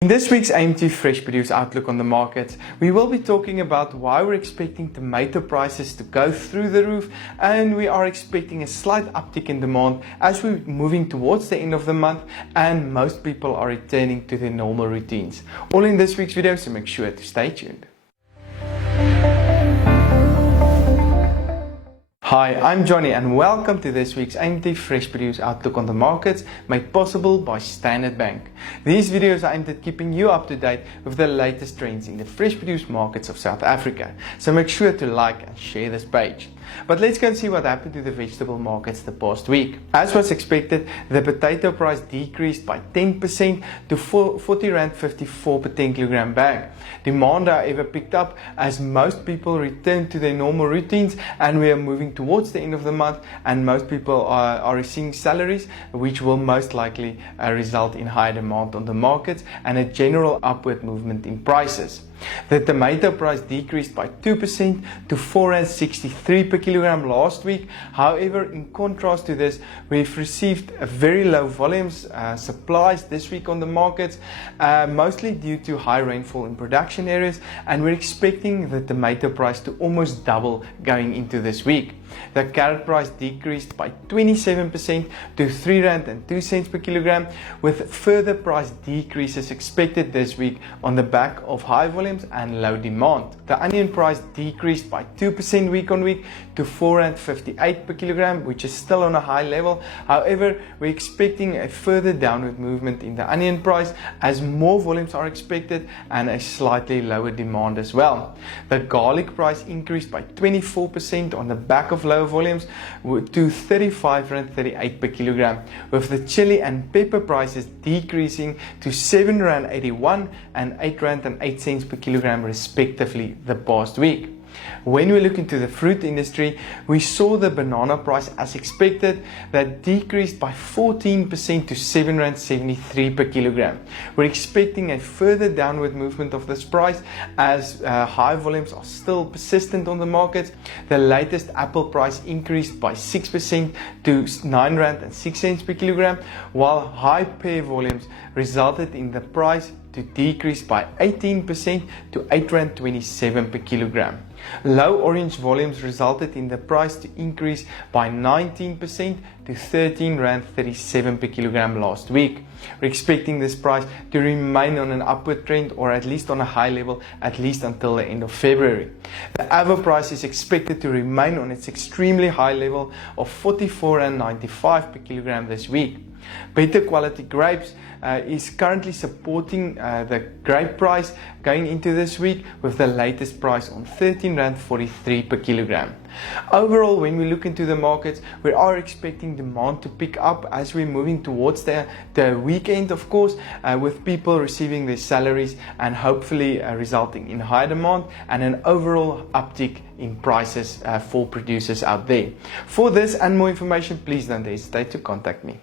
In this week's AMT Fresh Produce Outlook on the markets, we will be talking about why we're expecting tomato prices to go through the roof, and we are expecting a slight uptick in demand as we're moving towards the end of the month and most people are returning to their normal routines. All in this week's video, so make sure to stay tuned. Hi, I'm Johnny and welcome to this week's AMT Fresh Produce Outlook on the markets, made possible by Standard Bank. These videos are aimed at keeping you up to date with the latest trends in the fresh produce markets of South Africa, so make sure to like and share this page. But let's go and see what happened to the vegetable markets the past week. As was expected, the potato price decreased by 10% to R40.54 per 10 kilogram bag. Demand, however, picked up as most people returned to their normal routines and we are moving towards the end of the month, and most people are receiving salaries, which will most likely result in higher demand on the markets and a general upward movement in prices. The tomato price decreased by 2% to R4.63 per kilogram last week. However, in contrast to this, we've received very low volumes supplies this week on the markets, mostly due to high rainfall in production areas, and we're expecting the tomato price to almost double going into this week. The carrot price decreased by 27% to R3.02 per kilogram, with further price decreases expected this week on the back of high volumes and low demand. The onion price decreased by 2% week on week to R4.58 per kilogram, which is still on a high level. However, we're expecting a further downward movement in the onion price as more volumes are expected and a slightly lower demand as well. The garlic price increased by 24% on the back of lower volumes to R35.38 per kilogram, with the chili and pepper prices decreasing to R7.81 and R8.08 per kilogram respectively the past week. When we look into the fruit industry, we saw the banana price, as expected, that decreased by 14% to R7.73 per kilogram. We're expecting a further downward movement of this price as high volumes are still persistent on the market. The latest apple price increased by 6% to R9.06 per kilogram, while high pear volumes resulted in the price to decrease by 18% to R8.27 per kilogram. Low orange volumes resulted in the price to increase by 19% to R13.37 per kilogram last week. We're expecting this price to remain on an upward trend, or at least on a high level, at least until the end of February. The avo price is expected to remain on its extremely high level of R44.95 per kilogram this week. Better quality grapes is currently supporting the grape price going into this week, with the latest price on R13.43 per kilogram. Overall, when we look into the markets, we are expecting demand to pick up as we're moving towards the weekend, of course, with people receiving their salaries and hopefully resulting in higher demand and an overall uptick in prices for producers out there. For this and more information, please don't hesitate to contact me.